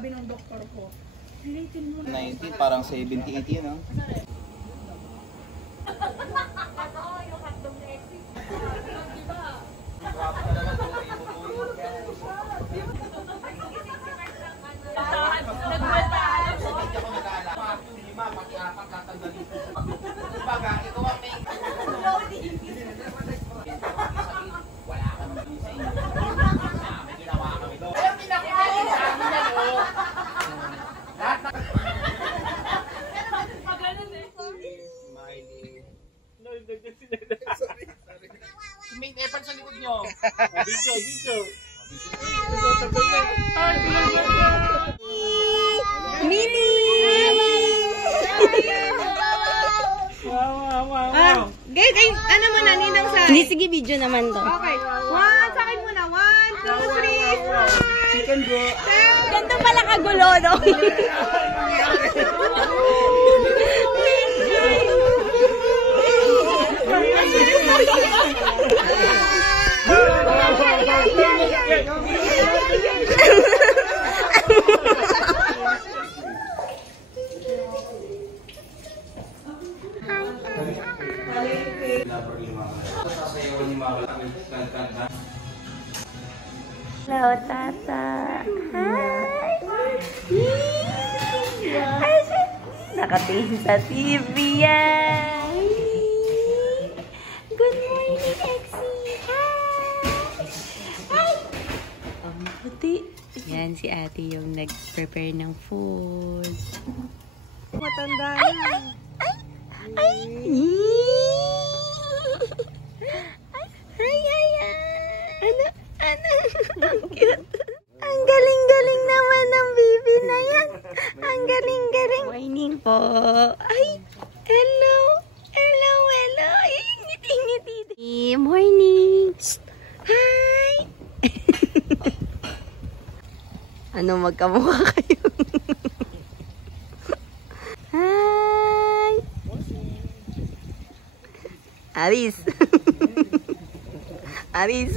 sabi ng doktor ko. 90, parang 70-80 yun, no? May epan sa likod nyo. Dito. Mili! Wow. Gay, ano mo na, ninang sa... Hindi, sige, video naman to. Okay. One, sa akin muna. 1, 2, 3, 4. Chicken bro. Ganito pala kagulo, no? Hello, Tata. Hi! Ay, nakatingin sa TV yan. Good morning, Exie. Hi! Ang puti. Yan, si ate yung nag-prepare ng food. Matanda na. Ay! Ano? Ang cute. Ang galing-galing naman ng baby na yan. Ang galing-galing. Morning po. Ay, hello. Ay, ngiti-ngiti. Morning. Hi. Ano, magkamukha kayo? Hi. Aris. Aris.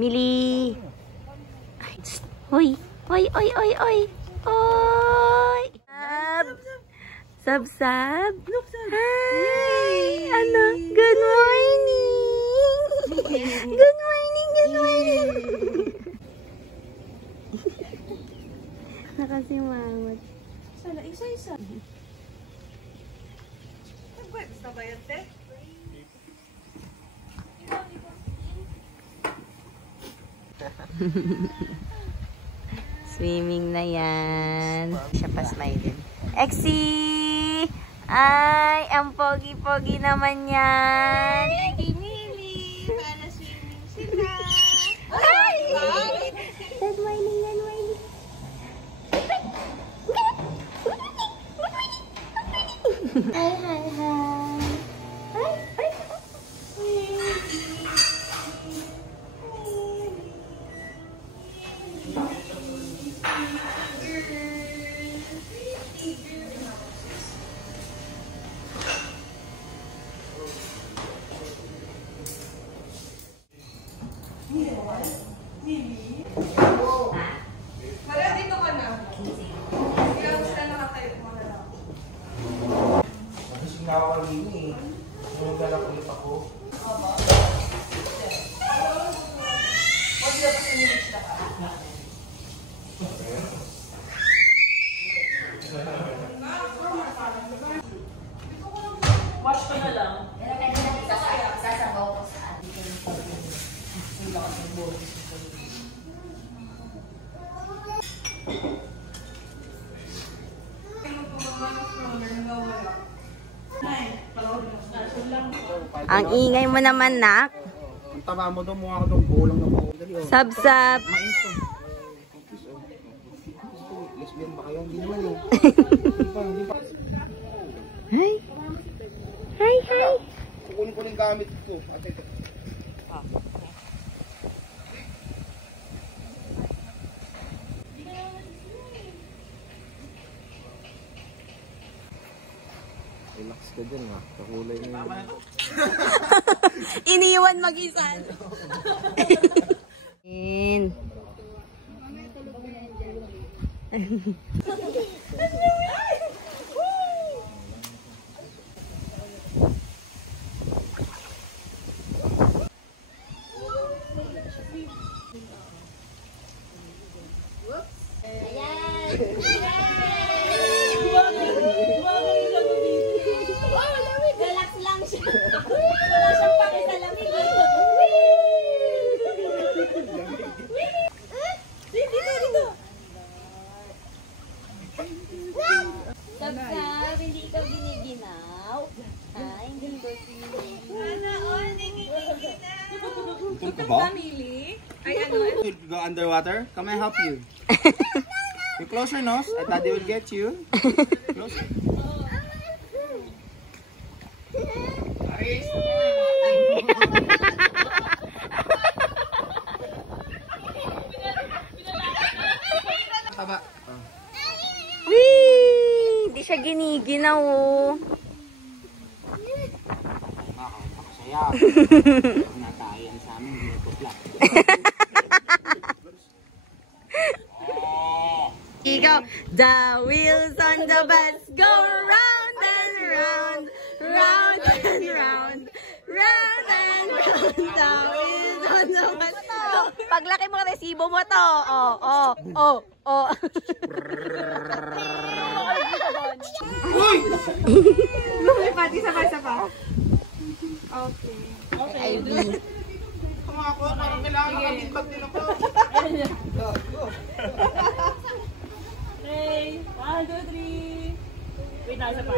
Mili. Hoy. Sab. Hi. Ano? Good morning. Good morning. Nakasimangot. Sana isa-isa. Gusto ba yan, te? Swimming na yan. Siya pa smile din. Exie! Ay, ang pogi-pogi naman yan. Mili, para swimming sila. Ay! Good morning. Hi. Mara, dito ka na. Ikaw, saan nakatayo mo na lang? Mas nakakalimutan eh. Nagdala ulit ako. Watch ko na lang. Sasabaw ko sa atin. Ang ingay mo naman, nak. Ang tama mo daw, mukha ka daw bulang na bulang. Sab. Mais to. Lesbian ba kayo? Hindi naman eh. Hindi pa. Hi. Kukunin ko yung gamit ko. Ate. Relax ka dyan ha. Kakulay na yun. Iniwan mag-isa. In. Relax lang siya. Wala siyang pakisalamig. Dito. Sab, hindi ikaw giniginaw. Ay, hindi ko Sana all nagigiginaw. Tulog ka ba? Family? Ay, ano? You go underwater? Come and help you. You close your nose and daddy will get you. Close it. Taba. Wee! Hindi siya giniginaw, oh. Makakasaya. Natayan sa amin, hindi putla. Ikaw, the wheels on the bus go round and round, round and round, round and round. The wheels on the bus go. Paglaki mo resibo mo to. Oh. Lumipad, isa pa. Okay. Ivy. Kung ako, parang kailangan makalimbag din ako. Okay, 1, 2, 3. Wait, nasa pa.